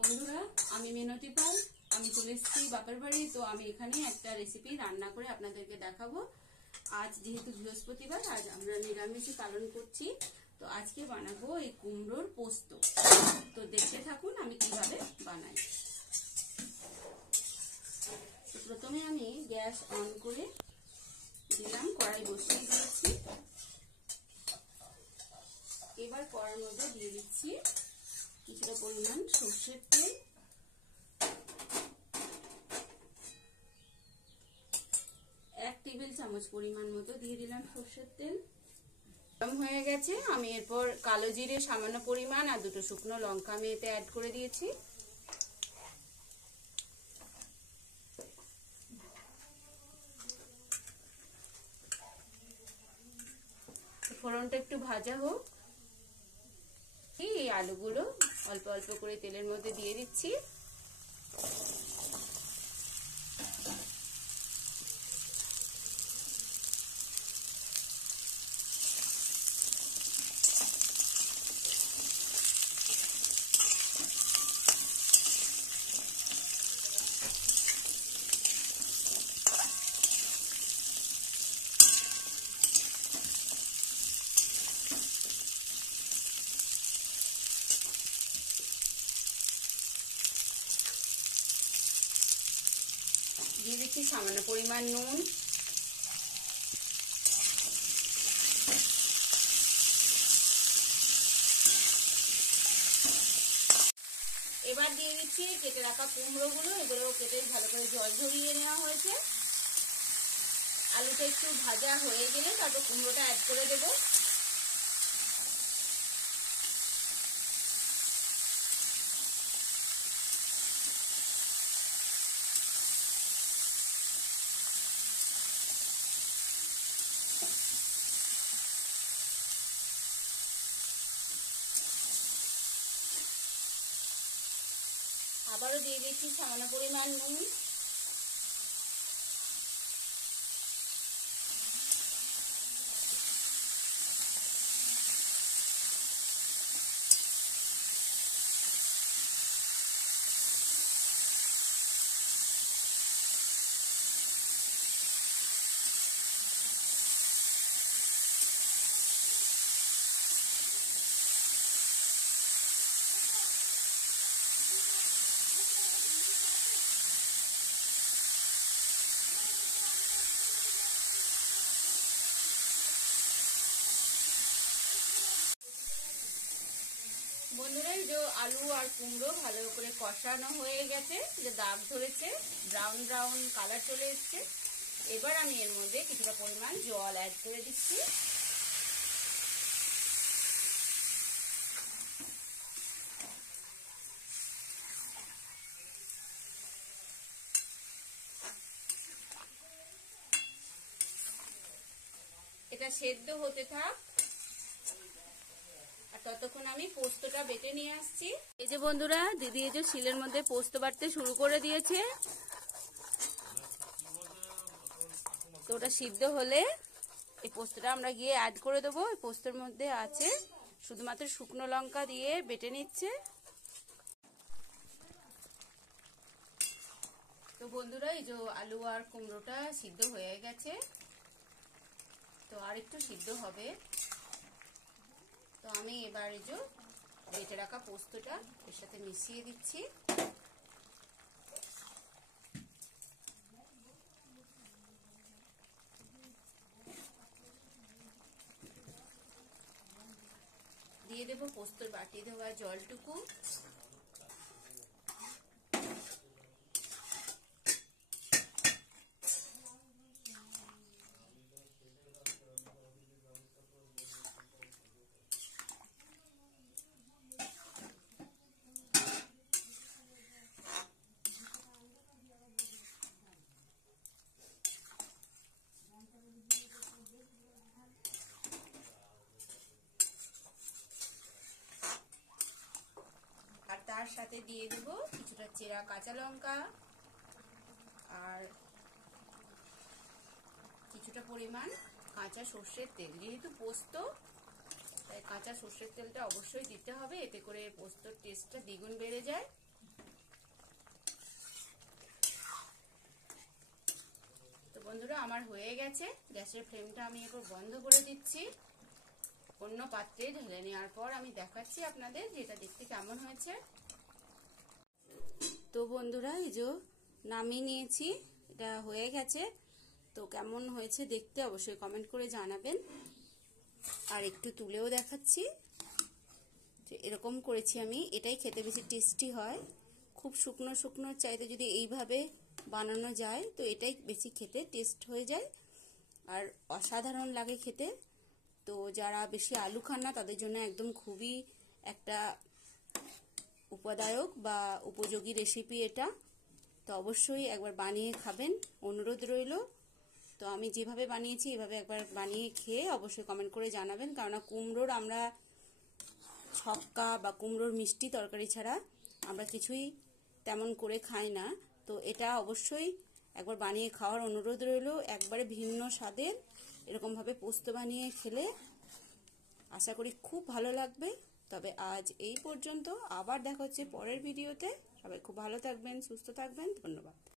বন্ধুরা, আমি মিনতি পাল। আমি চলে এসেছি বাপের বাড়ি। তো আমি এখানে একটা রেসিপি রান্না করে আপনাদেরকে দেখাবো। আজ যেহেতু বৃহস্পতিবার, আজ আমরা নিরামিষই পালন করছি। তো আজকে বানাবো এই কুমড়োর পোস্ত। তো দেখতে থাকুন আমি কিভাবে বানাই। তো প্রথমে আমি গ্যাস অন করে দিলাম, কড়াই বসিয়ে দিয়েছি। এবার কড়াইয়ের মধ্যে দিয়ে দিচ্ছি কিছুটা পরিমাণ সর্ষের তেল, 1 টেবিল চামচ পরিমাণ মতো দিয়ে দিলাম সর্ষের তেল। গরম হয়ে গেছে। আমি এরপর কালো জিরে সামান্য পরিমাণ আর 2টো শুকনো লঙ্কা আমি এতে অ্যাড করে দিয়েছি। ফোড়নটা একটু ভাজা হোক। এই আলুগুলো অল্প অল্প করে তেলের মধ্যে দিয়ে দিচ্ছি। দিয়ে দিচ্ছি সামান্য পরিমাণ নুন, এবার দিয়ে দিচ্ছি কেটে রাখা কুমড়োগুলো। এগুলো কেটে ভালো করে জল ঝরিয়ে নেওয়া হয়েছে। আলুটা একটু ভাজা হয়ে গেলে তারপর কুমড়োটা অ্যাড করে দেবো। আবারও দিয়ে দিচ্ছি সামান্য পরিমাণ নুন, বন্ধুরা এই যে আলু আর কুমড়ো ভালো করে কষানো হয়ে গেছে, যে দাগ ধরেছে, ব্রাউন ব্রাউন কালার চলে এসছে। এবার আমি এর মধ্যে কিছুটা পরিমাণ জল অ্যাড করে দিচ্ছি। এটা সেদ্ধ হতে থাক, ততক্ষণ আমি পোস্তটা বেটে নিয়ে আসছি। এই যে বন্ধুরা, দিদি এই যে শিলের মধ্যে পোস্ত বাটতে শুরু করে দিয়েছে। তো ওটা সিদ্ধ হলে এই পোস্তটা আমরা গিয়ে অ্যাড করে দেবো। এই পোস্তর মধ্যে আছে শুধুমাত্র শুকনো লঙ্কা দিয়ে বেটে নিচ্ছে। তো বন্ধুরা এই যে আলু আর কুমড়োটা সিদ্ধ হয়ে গেছে, তো আর একটু সিদ্ধ হবে। তো আমি এবার এই যে বেটে রাখা পোস্তটা এর সাথে মিশিয়ে দিচ্ছি। দিয়ে দেবো পোস্তর বাটি দেওয়া জলটুকু। তার সাথে দিয়ে দেবো কিছুটা চেরা কাঁচা লঙ্কা আর কিছুটা পরিমাণ কাঁচা সর্ষের তেল। যেহেতু পোস্ত, তাই কাঁচা সর্ষের তেলটা অবশ্যই দিতে হবে, এতে করে পোস্তর টেস্টটা দ্বিগুণ বেড়ে যায়। আমার হয়ে গেছে। গ্যাসের ফ্লেমটা আমি একটু বন্ধ করে দিচ্ছি। অন্য পাত্রে ঢেলে নেওয়ার পর আমি দেখাচ্ছি আপনাদের যে এটা দেখতে কেমন হয়েছে। তো বন্ধুরা, এই যে নামিয়ে নিয়েছি, এটা হয়ে গেছে। তো কেমন হয়েছে দেখতে অবশ্যই কমেন্ট করে জানাবেন। আর একটু তুলেও দেখাচ্ছি যে এরকম করেছি আমি। এটাই খেতে বেশি টেস্টি হয়। খুব শুকনো শুকনো চাইতে যদি এইভাবে বানানো যায় তো এটাই বেশি খেতে টেস্ট হয়ে যায় আর অসাধারণ লাগে খেতে। তো যারা বেশি আলু খান না তাদের জন্য একদম খুবই একটা উপাদায়ক বা উপযোগী রেসিপি এটা। তো অবশ্যই একবার বানিয়ে খাবেন, অনুরোধ রইল। তো আমি যেভাবে বানিয়েছি এভাবে একবার বানিয়ে খেয়ে অবশ্যই কমেন্ট করে জানাবেন। কারণ কুমড়োর আমরা ছক্কা বা কুমড়োর মিষ্টি তরকারি ছাড়া আমরা কিছুই তেমন করে খাই না। তো এটা অবশ্যই একবার বানিয়ে খাওয়ার অনুরোধ রইল। একবারে ভিন্ন স্বাদের এরকমভাবে পোস্ত বানিয়ে খেলে আশা করি খুব ভালো লাগবে। তবে আজ এই পর্যন্ত, আবার দেখা হচ্ছে পরের ভিডিওতে। সবাই খুব ভালো থাকবেন, সুস্থ থাকবেন। ধন্যবাদ।